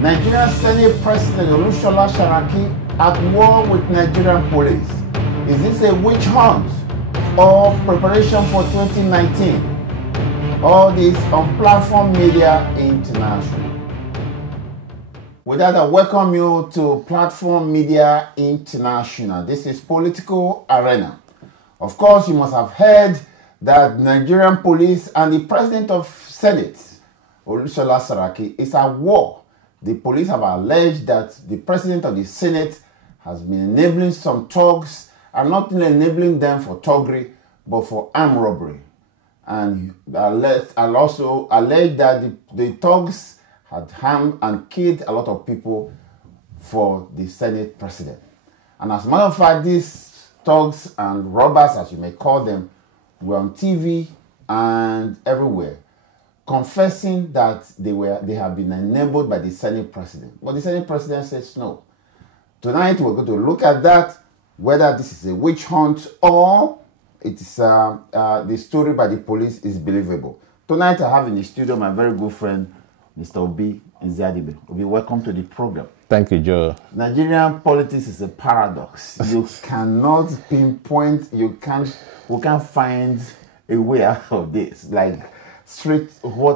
Nigerian Senate President Saraki at war with Nigerian police. Is this a witch hunt or preparation for 2019? All this on Platform Media International. With that, I welcome you to Platform Media International. This is Political Arena. Of course, you must have heard that Nigerian police and the President of Senate, Saraki, is at war. The police have alleged that the President of the Senate has been enabling some thugs, and not enabling them for thuggery, but for armed robbery. And also alleged that the thugs had harmed and killed a lot of people for the Senate President. And as a matter of fact, these thugs and robbers, as you may call them, were on TV and everywhere, confessing that they have been enabled by the Senate President. But the Senate President says no. Tonight we're going to look at that, whether this is a witch hunt or it is the story by the police is believable. Tonight I have in the studio my very good friend, Mr. Obi Nziadibe. Obi, welcome to the program. Thank you, Joe. Nigerian politics is a paradox. You cannot pinpoint, we can't find a way out of this. Like, straight,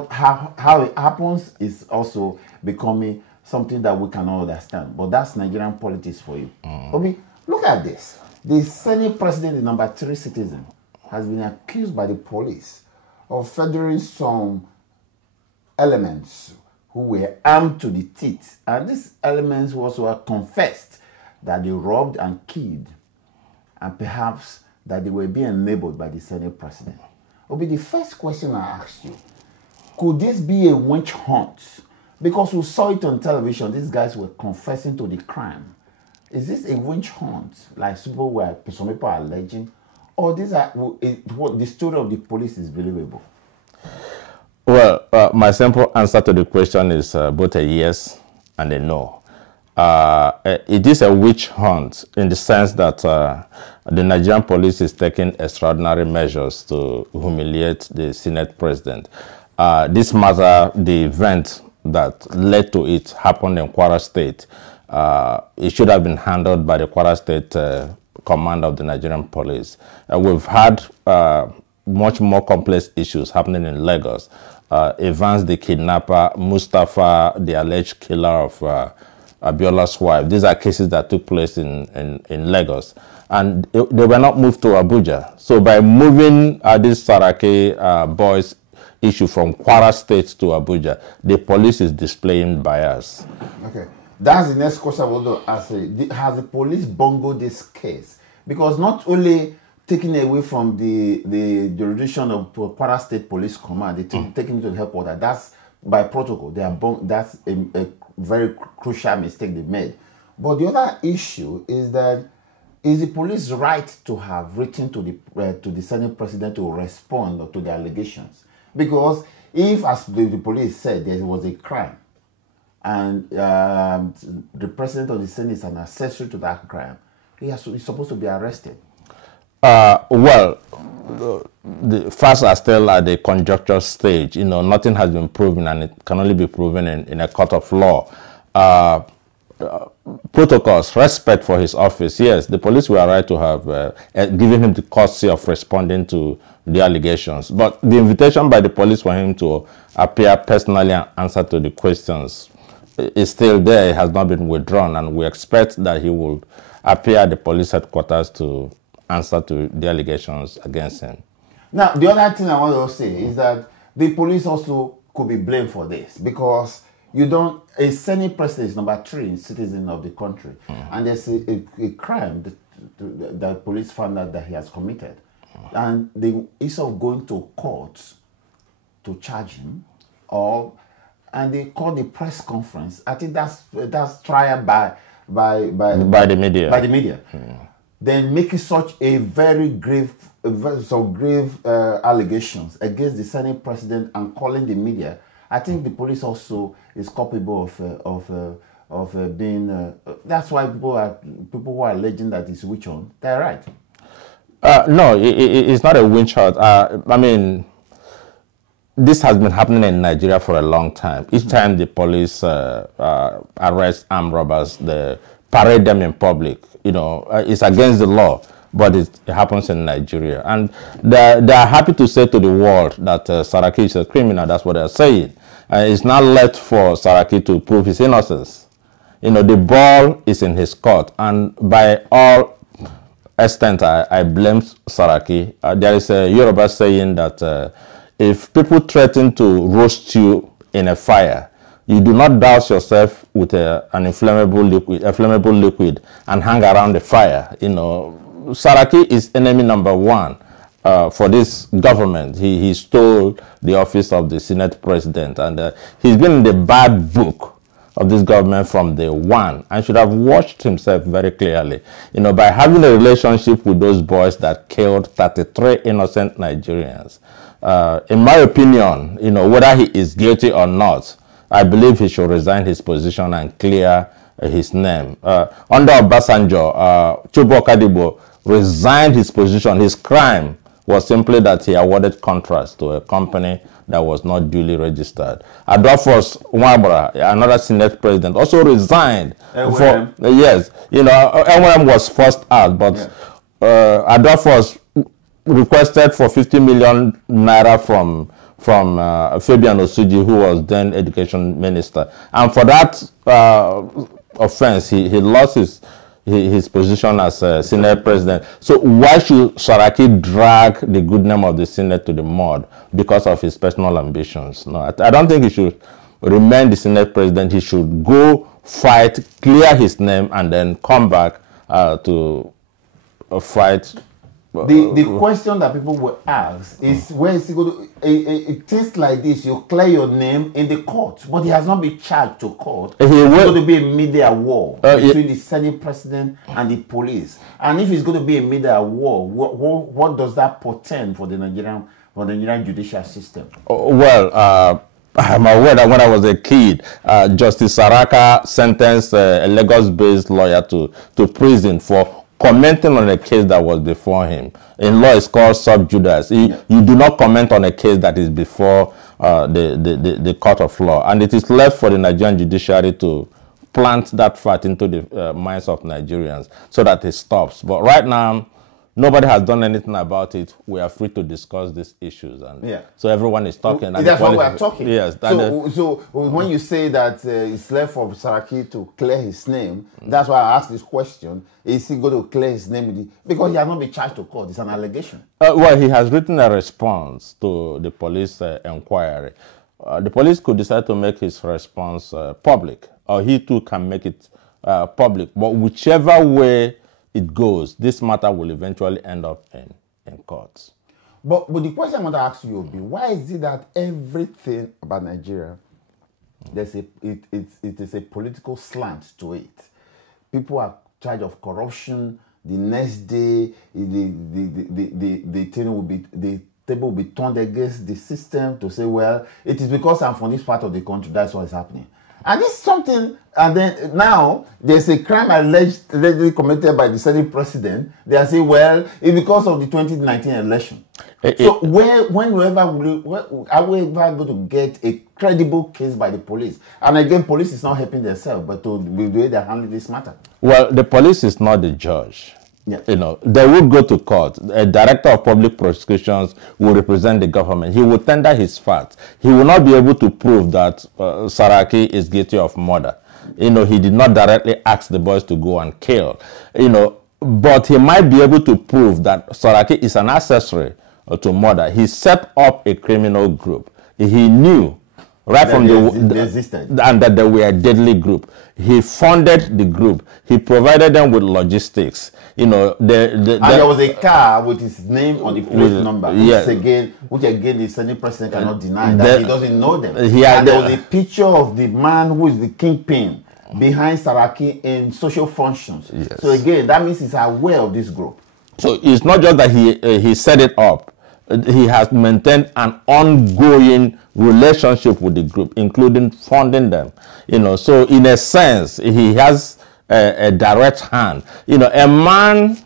how it happens is also becoming something that we cannot understand. But that's Nigerian politics for you. Obi, look at this. The Senate President, the number 3 citizen, has been accused by the police of furthering some elements who were armed to the teeth. And these elements also confessed that they robbed and killed, and perhaps that they were being enabled by the Senate President. Obi, the first question I asked you, could this be a witch hunt? Because we saw it on television, these guys were confessing to the crime. Is this a witch hunt, like some people are alleging, or what the story of the police is believable? Well, my simple answer to the question is both a yes and a no. It is a witch hunt in the sense that the Nigerian police is taking extraordinary measures to humiliate the Senate President. This matter, the event that led to it, happened in Kwara State. It should have been handled by the Kwara State command of the Nigerian police. We've had much more complex issues happening in Lagos. Evans, the kidnapper, Mustafa, the alleged killer of Abiola's wife. These are cases that took place in Lagos. And they were not moved to Abuja. So by moving this Saraki boys issue from Kwara State to Abuja, the police is displaying bias. Okay. That's the next question I want to ask. Has the police bungled this case? Because not only taking away from the jurisdiction of Kwara State Police Command, they taking it to the headquarters. That's by protocol. That's a very crucial mistake they made. But the other issue is that is the police right to have written to the Senate President to respond to the allegations? Because if, as the police said, there was a crime, and the President of the Senate is an accessory to that crime, he's supposed to be arrested. Well, the facts are still at the conjecture stage. You know, nothing has been proven, and it can only be proven in a court of law. Protocols, respect for his office. Yes, the police were right to have given him the courtesy of responding to the allegations. But the invitation by the police for him to appear personally and answer to the questions is still there. It has not been withdrawn, and we expect that he will appear at the police headquarters to answer to the allegations against him. Now, the other thing I want to say is that the police also could be blamed for this, because a Senate President is number 3 citizen of the country, and there's a crime that the police found out that he has committed, and instead of going to court to charge him, and they call the press conference. I think that's trial by the media. By the media. Then making such a very grave allegations against the Senate President and calling the media. I think the police also is culpable being. That's why people who are alleging that it's witch hunt. They're right. No, it's not a witch hunt. I mean, this has been happening in Nigeria for a long time. Each time the police arrest armed robbers, they parade them in public. You know, it's against the law, but it happens in Nigeria. And they are happy to say to the world that Saraki is a criminal. That's what they're saying. It's not left for Saraki to prove his innocence. You know, the ball is in his court. And by all extent, I blame Saraki. There is a Yoruba saying that if people threaten to roast you in a fire, you do not douse yourself with an inflammable liquid and hang around the fire. You know, Saraki is enemy number one for this government. He stole the office of the Senate president, and he's been in the bad book of this government from day one, and should have watched himself very clearly, you know, by having a relationship with those boys that killed 33 innocent Nigerians. In my opinion, you know, whether he is guilty or not, I believe he should resign his position and clear his name. Under Obasanjo, Chubo Kadibo resigned his position. His crime was simply that he awarded contracts to a company that was not duly registered. Adolphus Nwabara, another Senate president, also resigned. Yes, you know, NWM was forced out, but Adolphus requested for 50 million naira from Fabian Osuji, who was then education minister, and for that offense, he lost his position as Senate president. So why should Saraki drag the good name of the Senate to the mud because of his personal ambitions? No, I don't think he should remain the Senate president. He should go fight, clear his name, and then come back to fight. The question that people will ask is, where is he going to? Things like this, you clear your name in the court, but he has not been charged to court. It's going to be a media war between the Senate president and the police. And if it's going to be a media war, what does that portend for the Nigerian judicial system? Well, I'm aware that when I was a kid, Justice Saraki sentenced a Lagos-based lawyer to prison for commenting on a case that was before him. In law, it's called sub judice. You do not comment on a case that is before the court of law. And it is left for the Nigerian judiciary to plant that fact into the minds of Nigerians so that it stops. But right now, nobody has done anything about it. We are free to discuss these issues. And so everyone is talking. That's why we are talking. Yes. So when you say that it's left for Saraki to clear his name, that's why I asked this question. Is he going to clear his name? Because he has not been charged to court. It's an allegation. Well, he has written a response to the police inquiry. The police could decide to make his response public, or he too can make it public. But whichever way it goes, this matter will eventually end up in courts. But the question I want to ask you will be, why is it that everything about Nigeria, it is a political slant to it? People are charged of corruption. The next day, the table will be turned against the system to say, well, it is because I'm from this part of the country, that's what is happening. And this is something, and then now there's a crime allegedly committed by the Senate president. They are saying, well, it's because of the 2019 election. So whenever are we ever going to get a credible case by the police? And again, police is not helping themselves, but to the way they handle this matter. Well, the police is not the judge. Yeah. You know, they will go to court. A director of public prosecutions will represent the government. He will tender his facts. He will not be able to prove that Saraki is guilty of murder. You know, he did not directly ask the boys to go and kill. You know, but he might be able to prove that Saraki is an accessory to murder. He set up a criminal group. He knew right from and that they were a deadly group. He funded the group. He provided them with logistics. You know, there was a car with his name on the plate number, which again the Senate president cannot deny that he doesn't know them. And there was a picture of the man who is the kingpin behind Saraki in social functions. Yes. So again, that means he's aware of this group. So it's not just that he set it up. he has maintained an ongoing relationship with the group, including funding them. So in a sense, he has a direct hand. A man,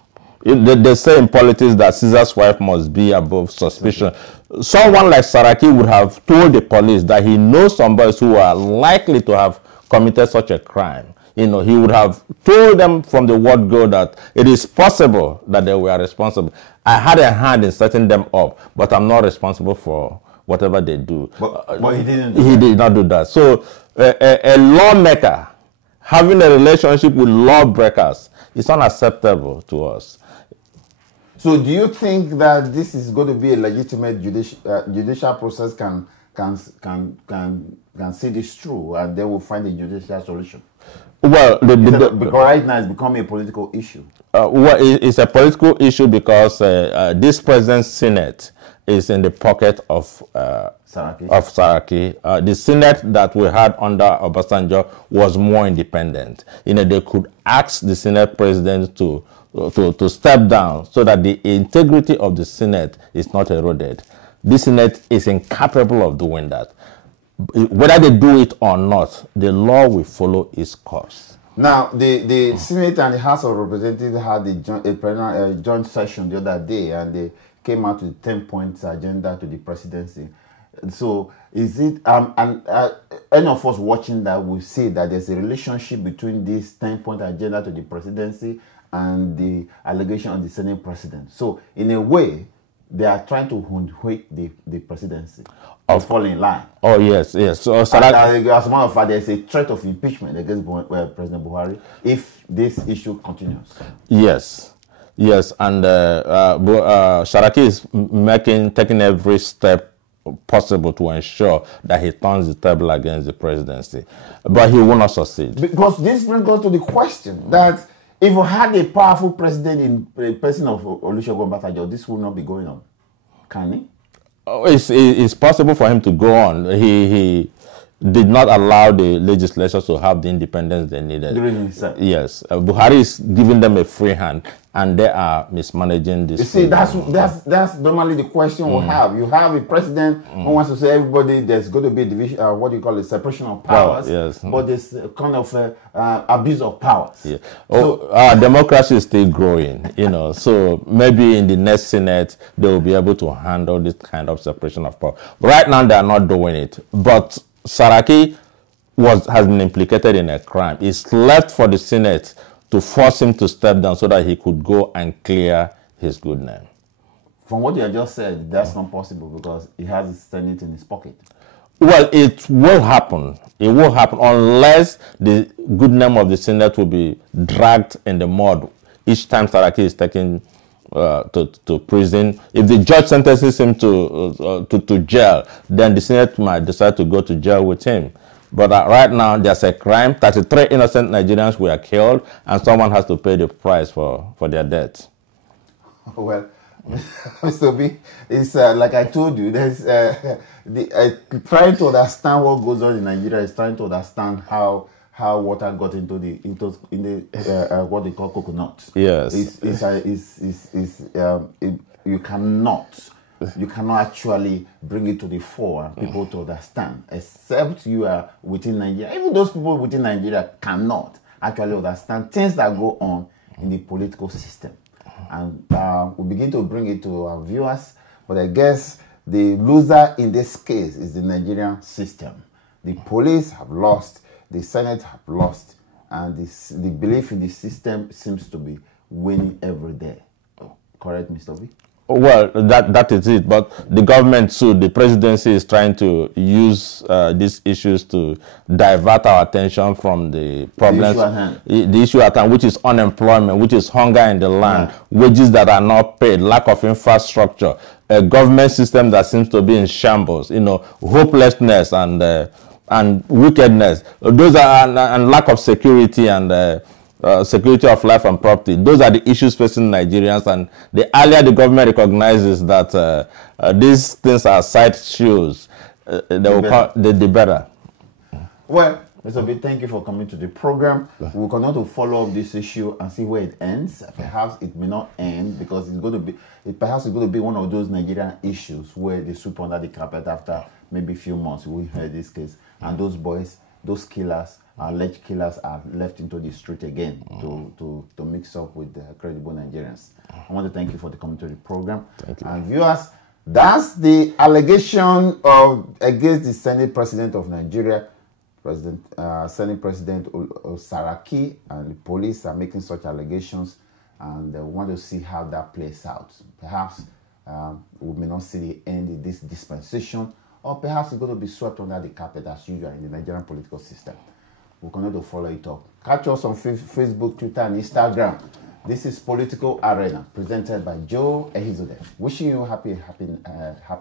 they say in politics that Caesar's wife must be above suspicion. Someone like Saraki would have told the police that he knows some boys who are likely to have committed such a crime. He would have told them from the word go that it is possible that they were responsible. I had a hand in setting them up, but I'm not responsible for whatever they do. But he didn't. He did not do that. So a lawmaker having a relationship with lawbreakers is unacceptable to us. So do you think that this is going to be a legitimate judicial process can see this through, and they will find a judicial solution? Well, because right now it's become a political issue. Well, it's a political issue because this present Senate is in the pocket of Saraki. The Senate that we had under Obasanjo was more independent. They could ask the Senate president to step down so that the integrity of the Senate is not eroded. The Senate is incapable of doing that. Whether they do it or not, the law will follow its course. Now, the Senate and the House of Representatives had a joint session the other day, and they came out with 10-point agenda to the presidency. So, is it any of us watching that will say that there's a relationship between this 10-point agenda to the presidency and the allegation of the Senate president? So, in a way, they are trying to hoodwink the presidency or fall in line. Oh, yes. So, as a matter of fact, there's a threat of impeachment against President Buhari if this issue continues. Yes, and Saraki is taking every step possible to ensure that he turns the table against the presidency, but he will not succeed. Because this brings us to the question that if we had a powerful president in the person of Olusegun Obasanjo, this would not be going on. Can he? It's possible for him to go on. He did not allow the legislature to have the independence they needed. Yes, Buhari is giving them a free hand, and they are mismanaging this. You see, that's normally the question we have. You have a president who wants to say everybody there's going to be a division, what do you call it, separation of powers. Yes. But there's a kind of abuse of powers. Yeah. So our democracy is still growing, So maybe in the next Senate they will be able to handle this kind of separation of power. But right now they are not doing it. But Saraki has been implicated in a crime. It's left for the Senate to force him to step down so that he could go and clear his good name. From what you have just said, that's not possible because he has the Senate in his pocket. Well, it will happen. It will happen unless the good name of the Senate will be dragged in the mud each time Saraki is taken to prison. If the judge sentences him to jail, then the Senate might decide to go to jail with him. But right now, there's a crime. 33 innocent Nigerians were killed, and someone has to pay the price for their death. Well, Mr. B, it's like I told you, there's trying to understand what goes on in Nigeria is trying to understand how water got into the what they call coconuts. Yes, you cannot actually bring it to the fore and people to understand, except you are within Nigeria. Even those people within Nigeria cannot actually understand things that go on in the political system. And we begin to bring it to our viewers, but I guess the loser in this case is the Nigerian system. The police have lost, the Senate have lost, and the belief in the system seems to be winning every day. Correct, Mr. B? Well, that is it. But the government too, the presidency is trying to use these issues to divert our attention from the problems. The issue at hand, which is unemployment, which is hunger in the land, wages that are not paid, lack of infrastructure, a government system that seems to be in shambles, hopelessness and wickedness. Those are and lack of security and security of life and property. Those are the issues facing Nigerians, and the earlier the government recognizes that these things are side shows, the better. Well, Mr. B, thank you for coming to the program. We'll continue to follow up this issue and see where it ends. Perhaps it may not end because it's going to be, perhaps it's going to be one of those Nigerian issues where they sweep under the carpet after maybe a few months. We heard this case, and those boys, those killers, alleged killers, are left into the street again to mix up with the credible Nigerians. I want to thank you for the coming to the program. Thank you. And viewers, that's the allegation against the Senate President of Nigeria, Senate President Saraki, and the police are making such allegations, and we want to see how that plays out. Perhaps we may not see the end in this dispensation, or perhaps it's going to be swept under the carpet as usual in the Nigerian political system. We're going to follow it up. Catch us on Facebook, Twitter, and Instagram. This is Political Arena, presented by Joe Ehizode. Wishing you happy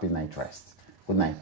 night rest. Good night.